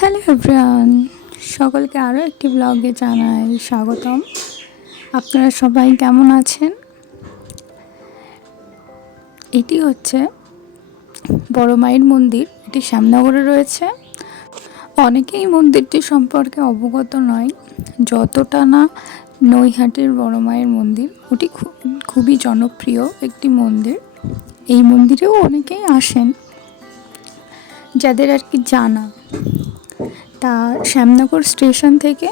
Hello everyone, সকলকে আরও একটি ব্লগে জানাই স্বাগতম। আপনারা সবাই কেমন আছেন? এটি হচ্ছে বড় মায়ের মন্দির। এটি শ্যামনগরে রয়েছে। অনেকেই মন্দিরটি সম্পর্কে অবগত নয়। যতটা না নৈহাটির বড় মায়ের মন্দির, ওটি খুবই জনপ্রিয় একটি মন্দির। এই মন্দিরেও অনেকেই আসেন যাদের আর কি জানা। তা শ্যামনগর স্টেশন থেকে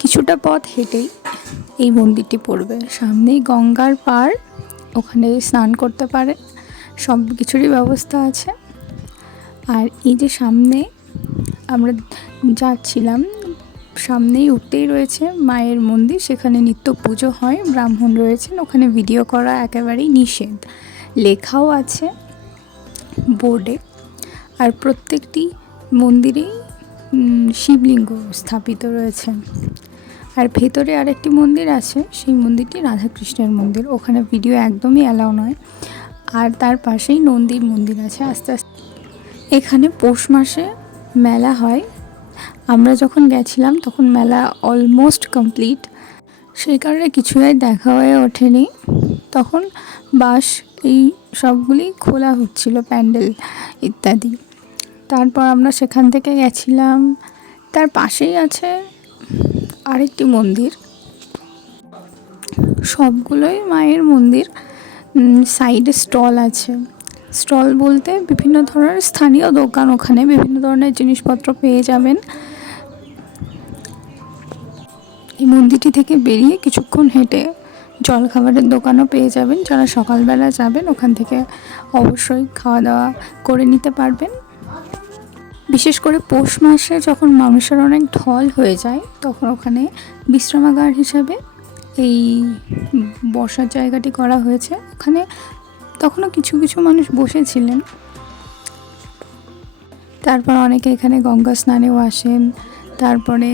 কিছুটা পথ হেঁটেই এই মন্দিরটি পড়বে। সামনেই গঙ্গার পাড়, ওখানে স্নান করতে পারে, সব কিছুরই ব্যবস্থা আছে। আর এই যে সামনে আমরা যাচ্ছিলাম, সামনেই উঠতেই রয়েছে মায়ের মন্দির। সেখানে নিত্য পুজো হয়, ব্রাহ্মণ রয়েছেন। ওখানে ভিডিও করা একেবারেই নিষেধ, লেখাও আছে বোর্ডে। আর প্রত্যেকটি মন্দিরেই শিবলিঙ্গ স্থাপিত রয়েছে। আর ভেতরে আরেকটি মন্দির আছে, সেই মন্দিরটি রাধাকৃষ্ণের মন্দির। ওখানে ভিডিও একদমই অ্যালাউ নয়। আর তার পাশেই নন্দীর মন্দির আছে। আস্তে আস্তে এখানে পৌষ মাসে মেলা হয়। আমরা যখন গেছিলাম তখন মেলা অলমোস্ট কমপ্লিট, সেই কারণে কিছুই দেখা হয়ে ওঠেনি। তখন বাস এই সবগুলি খোলা হচ্ছিল, প্যান্ডেল ইত্যাদি। তারপর আমরা সেখান থেকে গেছিলাম। তার পাশেই আছে আরেকটি মন্দির, সবগুলোই মায়ের মন্দির। সাইডে স্টল আছে। স্টল বলতে বিভিন্ন ধরনের স্থানীয় দোকান, ওখানে বিভিন্ন ধরনের জিনিসপত্র পেয়ে যাবেন। এই মন্দিরটি থেকে বেরিয়ে কিছুক্ষণ হেঁটে জলখাবারের দোকানও পেয়ে যাবেন। যারা সকালবেলা যাবেন ওখান থেকে অবশ্যই খাওয়া দাওয়া করে নিতে পারবেন। বিশেষ করে পৌষ মাসে যখন মানুষের অনেক ঢল হয়ে যায়, তখন ওখানে বিশ্রামাগার হিসাবে এই বসার জায়গাটি করা হয়েছে। ওখানে তখনও কিছু কিছু মানুষ বসেছিলেন। তারপর অনেকে এখানে গঙ্গা স্নানেও আসেন। তারপরে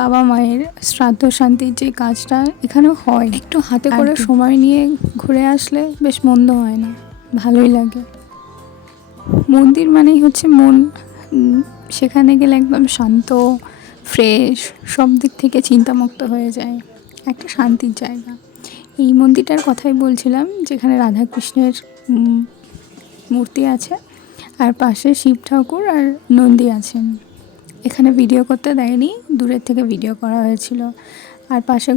বাবা মায়ের শ্রাদ্ধ শান্তির যে কাজটা এখানেও হয়, একটু হাতে করে সময় নিয়ে ঘুরে আসলে বেশ মন্দ হয় না, ভালোই লাগে। মন্দির মানেই হচ্ছে মন, সেখানে গেলে একদম শান্ত, ফ্রেশ, সব দিক থেকে চিন্তামুক্ত হয়ে যায়, একটা শান্তির জায়গা। এই মন্দিরটার কথাই বলছিলাম, যেখানে রাধাকৃষ্ণের মূর্তি আছে, আর পাশে শিব ঠাকুর আর নন্দী আছেন। এখানে ভিডিও করতে দেয়নি, দূরের থেকে ভিডিও করা হয়েছিল। আর পাশে